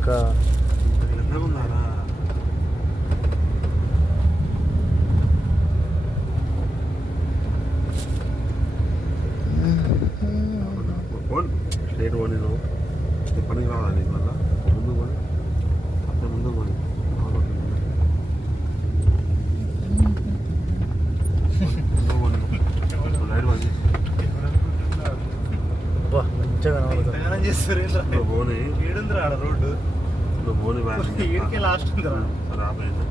пока. పోనీ ఈడుందిరా ఆడ రోడ్డు? నువ్వు పోనీ ఈడికే లాస్ట్ ఉందిరా. సరే ఆపేయండి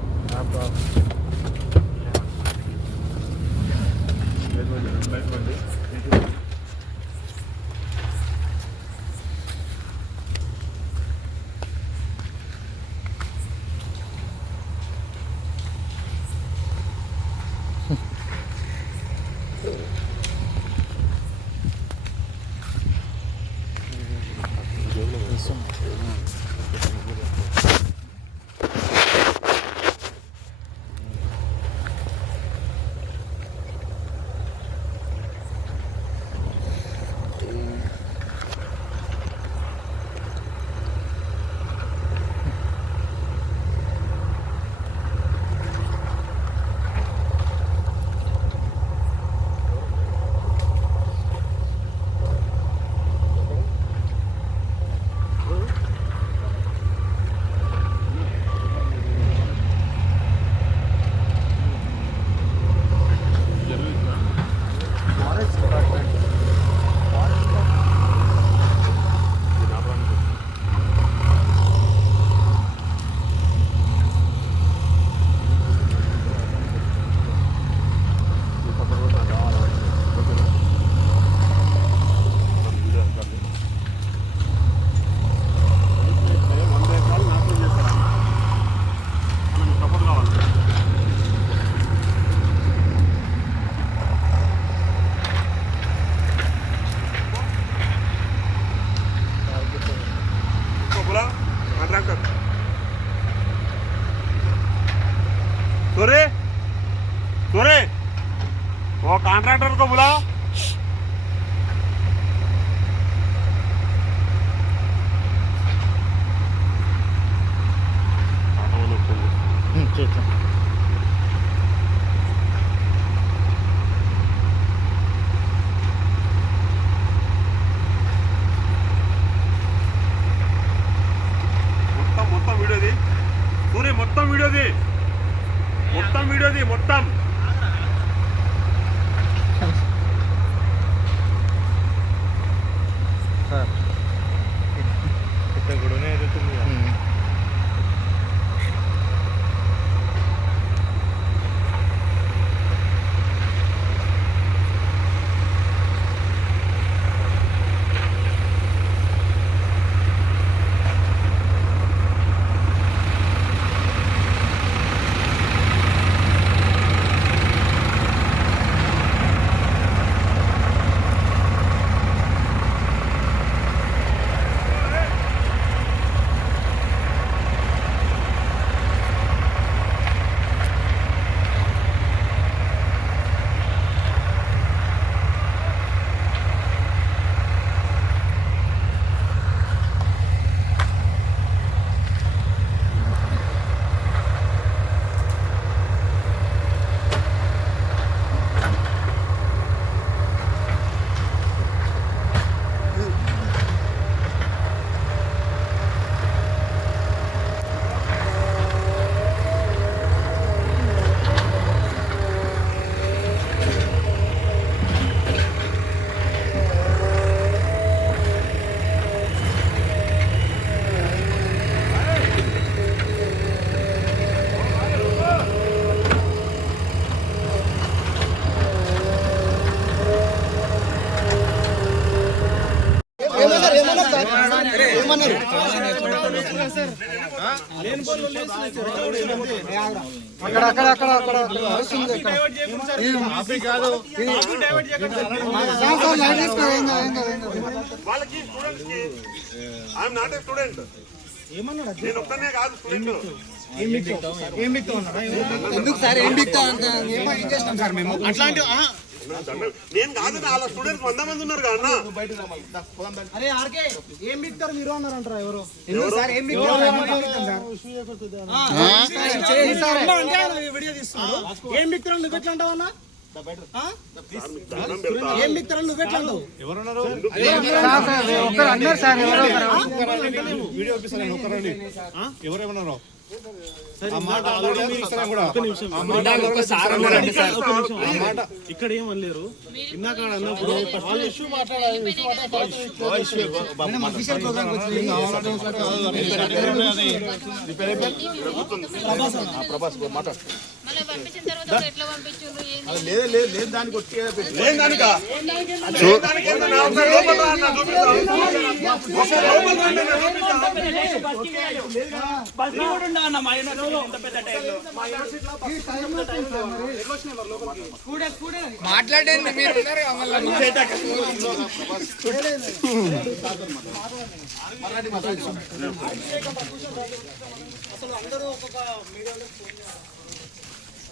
అక్కడ అక్కడ అక్కడ అక్కడ. వస్తుంది అక్కడ సార్ సార్ లైట్ తీసుకో ఏం కాదు ఏం కాదు ఏం కాదు. వాళ్ళకి స్టూడెంట్స్కి ఐఎమ్ నాట్ ఏ స్టూడెంట్ నేను ఒక్కనే కాదు స్టూడెంట్ ఎందుకు సార్ ఏం బిక్తా అంత? ఏమో సార్ మేము? అట్లాంటి నేను కాదు స్టూడెంట్స్ వంద మంది ఉన్నారు? కదా అరే ఆర్కే ఏం బిక్తారు మీరు అన్నారంటారా ఎవరు సార్ ఏం వీడియో ఏం బిక్తారు నువ్వు ఎట్లా అంటావు ఏం బిక్తారు నువ్వు ఎట్లా అంటావు వీడియో పంపిస్తాను ఇక్కడ ఏం అనలేరు. ఇందాక అన్నప్పుడు వాళ్ళు ఇష్యూ మళ్ళీ పంపించిన తర్వాత కూడా ఎట్లా పంపించుండ్రు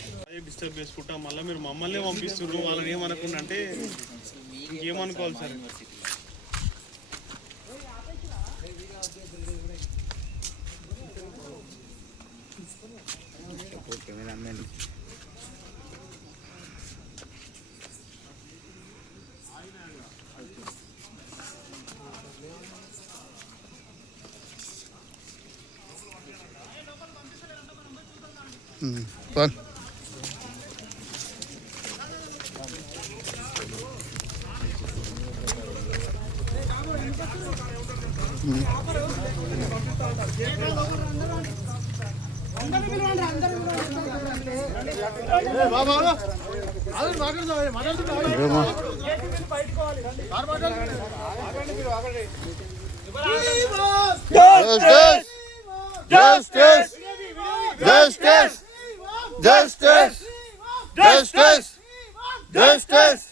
లేదు మీరు డిస్టర్బ్ చేసుకుంటా మళ్ళీ మీరు మమ్మల్ని పంపిస్తున్నారు వాళ్ళని ఏమనుకుంటా అంటే ఇంకేమనుకోవాలి సార్ పన్ ఏమో Justice! Justice! Justice! Justice! Sir, నాదేం లేదు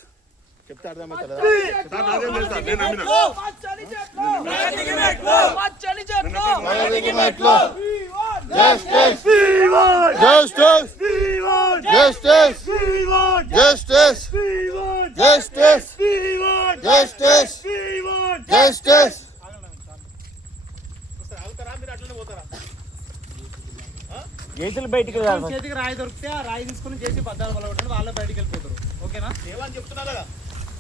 చేతులు బయటికి చేతికి రాయి దొరికితే ఆ రాయి తీసుకుని చేసి బద్దాలు పలగొట్టండి వాళ్ళే బయటికి వెళ్ళిపోతారు. ఓకేనా? ఉంటే ఉంటే ఉంటే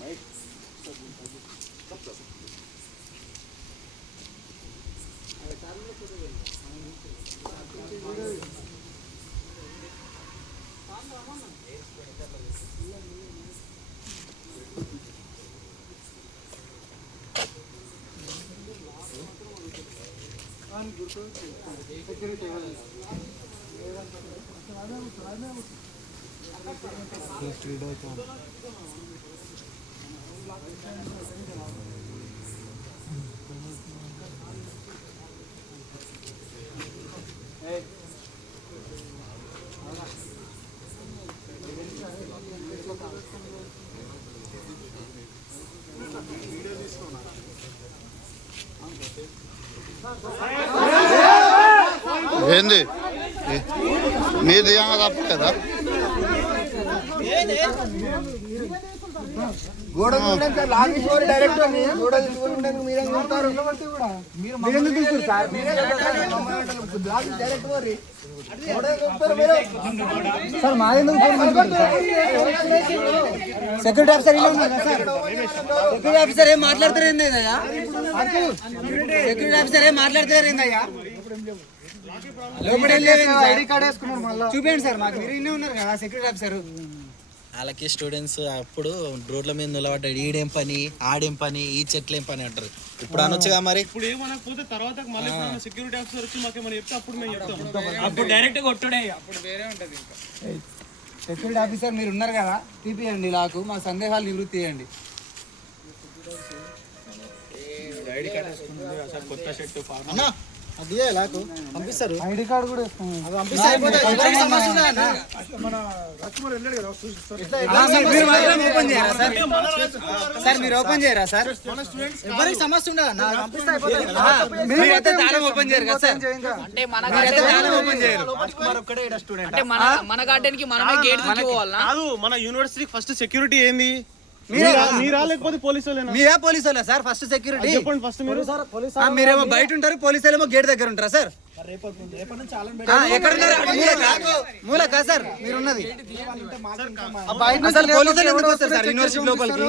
మైక్ నాకెవరేసి క్లియర్ తీస్తే పంపించి పోతాను ఏంది మీరు దిగంగా తప్పలేదా గోడ చూడండి సార్ లాగి చూడండి డైరెక్ట్ గోడ చూడండి మీరేం చూస్తారు మీరెందుకు చూస్తారు సార్ లాగి డైరెక్ట్ పోరి గోడ చూస్తారు? మీరు సార్? మాదెందుకు సెక్యూరిటీ ఆఫీసర్ ఇలా ఉన్నారు కదా సార్? సెక్యూరిటీ ఆఫీసర్ ఏం మాట్లాడతారు ఏందయ్యా సెక్యూరిటీ ఆఫీసర్ ఏం మాట్లాడతారు ఏందయ్యా ఐడి కార్డ్ వేసుకున్నారు మళ్ళీ. చూపించండి సార్ మాకు మీరు ఇన్నే ఉన్నారు కదా సెక్యూరిటీ ఆఫీసర్ వాళ్ళకి స్టూడెంట్స్ అప్పుడు రోడ్ల మీద నిలబడ్డాడు ఈడేం పని ఆడేం పని ఈ చెట్లేం పని అంటారు. ఇప్పుడు అనొచ్చుగా మరి? ఇప్పుడు ఏమనకపోతే తర్వాత మళ్ళీ సెక్యూరిటీ ఆఫీసర్ వచ్చి మాకు ఏమైనా చెప్తే అప్పుడు మేము చెప్తాం. అప్పుడు డైరెక్ట్ కొట్టుడే. అప్పుడు వేరే ఉంటది ఇంకా. సెక్యూరిటీ ఆఫీసర్ మీరు ఉన్నారు కదా తీపియండి నాకు మా సందేహాలు నివృత్తి చేయండి. ఐడి కార్డు కూడా ఓపెన్ చేయరా సార్? సార్ మీరు ఓపెన్ చేయరా సార్? ఎవరికి సమస్య ఉండదా నా పంపిస్తే అయిపోతుంది కదా. మీరైతే తాళం ఓపెన్ చేయరు కదా సార్? అంటే మన తాళం ఓపెన్ చేయరు. అంటే మన మన గార్డెన్కి మనమే గేట్ కాదు మన యూనివర్సిటీకి ఫస్ట్ సెక్యూరిటీ ఏంది? మీరా పోలీసు మీరా పోలీసు వాళ్ళా సార్? ఫస్ట్ సెక్యూరిటీ చెప్పండి ఫస్ట్ మీరు. ఆ, మీరేమో బయట ఉంటారు పోలీసు వాళ్ళేమో గేట్ దగ్గర ఉంటారా సార్? ఆ, ఎక్కడ ఉన్నారు? మూలకా? సార్? మీరున్నది. అసలు పోలీసు వాళ్ళు ఎందుకు వస్తారు సార్? యూనివర్సిటీ లోపలికి?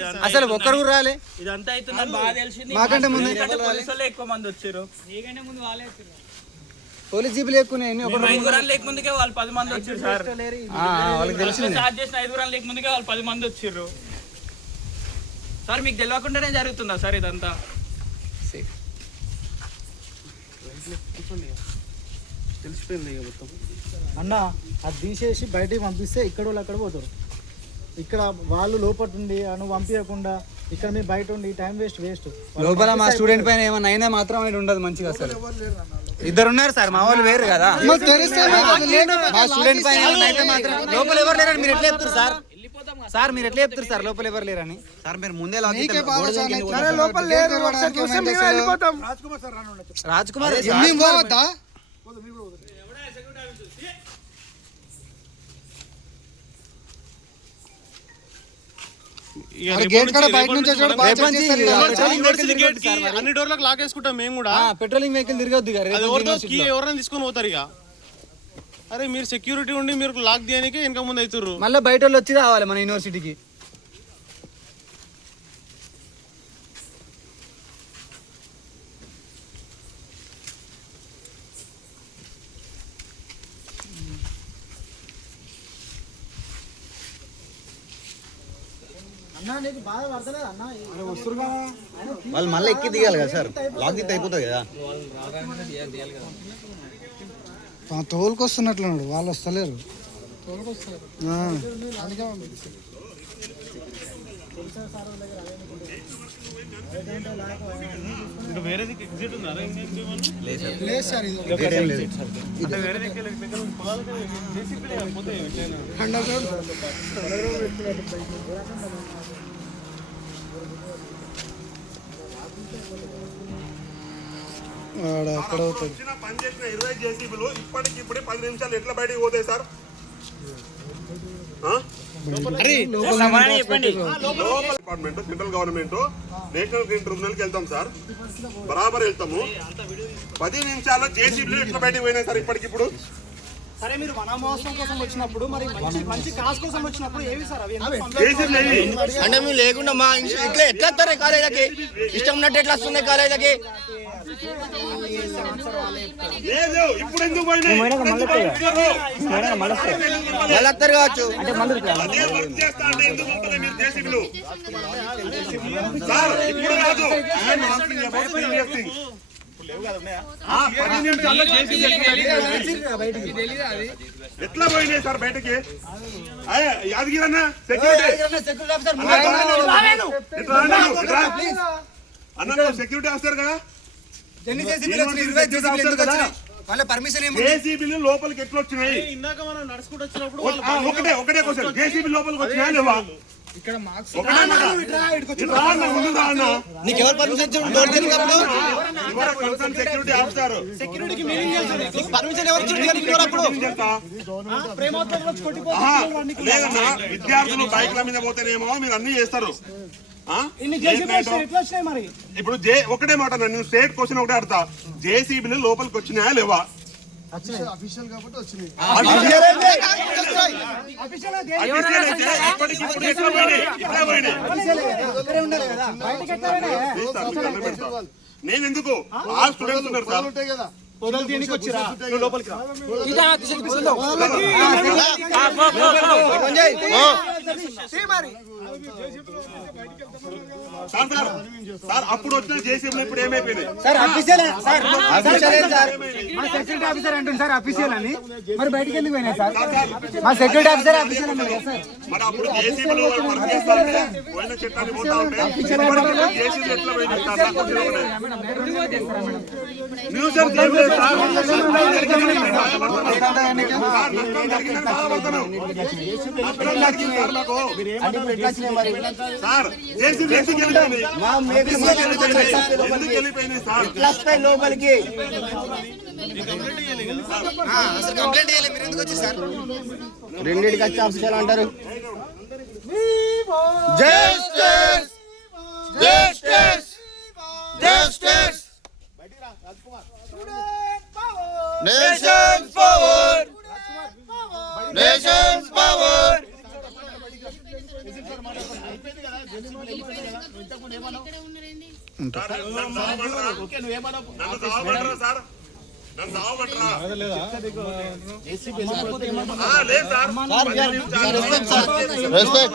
సార్ అసలు ఒక్కరు రాలే. ఇదంతా అవుతుందని బాగా తెలిసింది. మాకంటే ముందు పోలీసు వాళ్ళు ఎక్కువ మంది వచ్చారు నీకంటే ముందు వాళ్ళే వచ్చారు. పోలీస్ జీపులు ఎక్కువ ఉన్నాయి, ఎన్ని ఒకరు ఐదుగురం లేక ముందుకే వాళ్ళు పది మంది వచ్చారు సార్. ఆ, వాళ్ళకి తెలిసింది. స్టార్ట్ చేసిన ఐదుగురం లేక ముందుకే వాళ్ళు పది మంది వచ్చారు సార్ మీకు తెలియకుండానే జరుగుతుందా సార్ ఇదంతా? తెలిసిపోయింది మొత్తం అన్న అది తీసేసి బయటికి పంపిస్తే ఇక్కడ వాళ్ళు అక్కడ పోతారు. ఇక్కడ వాళ్ళు లోపల ఉండి నువ్వు పంపించకుండా ఇక్కడ మేము బయట ఉండి టైం వేస్ట్ వేస్ట్ లోపల మా స్టూడెంట్ పైన ఏమన్నా అయినా మాత్రం ఉండదు మంచిగా అసలు. ఇద్దరు ఉన్నారు సార్ మా వాళ్ళు వేరు కదా. మా స్టూడెంట్ పైన అయితే మాత్రం లోపల ఎవరు లేరని మీరు ఎట్లా చెప్తారు సార్? సార్ మీరు ఎట్లా చెప్తారు సార్? లోపల ఎవరు లేరని? సార్ మీరు ముందే లేరు రాజ్ కుమార్ ఇక మరి రేపటి గేట్ కాడ నుంచి- బయట రేపటి నుంచి నుంచి వచ్చాడు, మనకు బాగా రేపటి నుంచి చేస్తారు యూనివర్సిటీ కదా. యూనివర్సిటీ గేట్కి అన్ని డోర్లకు లాక్ వేసుకుంటాం మేము కూడా. పెట్రోలింగ్ వెహికల్ తిరగద్దు ఇక. ఎవరైనా తీసుకొని పోతారు ఇక? అరే మీరు సెక్యూరిటీ ఉండి మీరు లాక్ చేయడానికి వెనక ముందు అవుతుర్రు. మళ్ళీ బయట వాళ్ళు వచ్చి రావాలి మన యూనివర్సిటీకి అన్న నీకు బాధ పడతలేదు అన్న అరే వస్తురు కదా వాళ్ళు మళ్ళీ ఎక్కి దిగాలి కదా సార్. లాక్ అయిపోతుంది కదా. తోలుకొస్తున్నట్లున్నాడు వాళ్ళు వస్తలేరు? లేదు వచ్చిన పని చేసిన ఇరవై జేసీబీలు ఇప్పటికి ఇప్పుడే పది నిమిషాలు ఎట్లా బయటికి పోతాయి sir? Department central government national green ట్రిబ్యునల్కి వెళ్తాం సార్. బరాబర్ వెళ్తాము. పది నిమిషాల్లో జేసీబీలు ఎట్లా బయటికి పోయినాయి సార్ ఇప్పటికిప్పుడు? సరే మీరు కోసం వచ్చినప్పుడు మరి మంచి మంచి కాస్ కోసం వచ్చినప్పుడు ఏవి సార్? అవి? అంటే మేము లేకుండా మా ఇట్లా ఎట్లా వస్తారు కాలేజీలకి? ఇష్టం ఉన్నట్టు ఎట్లా వస్తున్నాయి కాలేజీలకి? వస్తారు కావచ్చు. ఇప్పుడు ఎట్లా పోయినాయి సార్ బయటకి? యాదగిరి అన్న సెక్యూరిటీ సెక్యూరిటీ ఆఫీసర్ ఇట్లా అన్న, సెక్యూరిటీ ఆఫీసర్ కదా? వాళ్ళ పర్మిషన్ జేసీబీలు లోపలికి ఎట్లా వచ్చినాయి? ఇందాక మనం నడుచుకుంటూ వచ్చినప్పుడు ఆ, ఒకటే ఒకటే క్వశ్చన్ జేసీబీ లోపలికి వచ్చినాయా లేవా? ఇక్కడ మార్క్స్. నీకు ఎవరు పర్మిషన్ ఇచ్చారు? డోర్ పర్మిషన్ ఎవరు ఇచ్చారు? డోర్ లేదన్నా విద్యార్థులు బైక్ల మీద పోతేనేమో మీరు అన్ని చేస్తారు. ఇప్పుడు జే ఒకటే మాట అన్న, నేను స్టేట్ క్వశ్చన్ ఒకటే అడతా జేసీబీలు లోపలికి వచ్చినాయా లేవా? అఫీషియల్ అయితే ఇప్పటికి నేను ఎందుకు ఆ స్టూడెంట్స్ ఉన్నారు సార్. సార్ సార్ సార్ అప్పుడు వచ్చిన ఇప్పుడు సార్ అఫీషియల్ సార్ మా సెక్యూరిటీ ఆఫీసర్ అంటుంది సార్ అఫీషియల్ అని మరి బయటికి ఎందుకు పోయినాయి సార్ మా సెక్యూరిటీ ఆఫీసర్ అఫీషియల్ అన్నారు కదా సార్ మరి అప్పుడు జేసీబీలు వర్క్ చేస్తా ఉంటే పోయిన చట్టాన్ని పోతా ఉంటే జేసీబీలు ఎట్లా సార్ నాకు. News sir. నష్టం జరిగిందని. నష్టం జరిగింది సార్ నాకు. సార్ జేసీబీ ఎందుకు వెళ్ళిపోయినాయి? ఎందుకు వెళ్ళిపోయినాయి? ఎందుకు వెళ్ళిపోయినాయి సార్ అసలు కంప్లైంట్ చేయాలి మీరు ఎందుకు వచ్చి సార్? రెండింటికి అంటారు ఇక్కడ ఉన్నారేంది? నన్ను సావమంటారా సార్. నన్ను సావమంటారా ఆ, లేదు సార్. పది నిమిషాలు.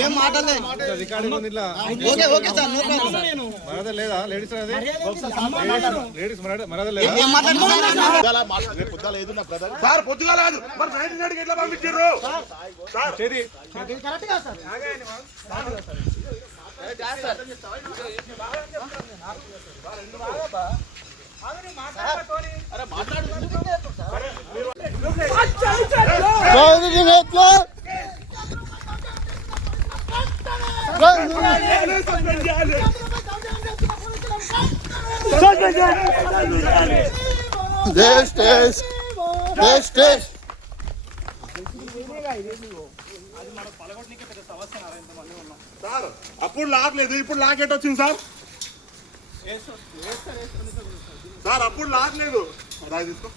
ఏం మాటలే okay okay sir no problem. ఏం మాట్లాడుతున్నారు సార్ పొద్దుగా లేదు మరి నైట్ నడికి ఎట్లా పంపించారు? సార్ సస్పెండ్ చేయాలి sir Yes, yes, yes, yes. అప్పుడు లాక్ లేదు ఇప్పుడు లాక్ ఎట్ వచ్చింది సార్. సార్ అప్పుడు లాక్ లేదు రాయి తీసుకో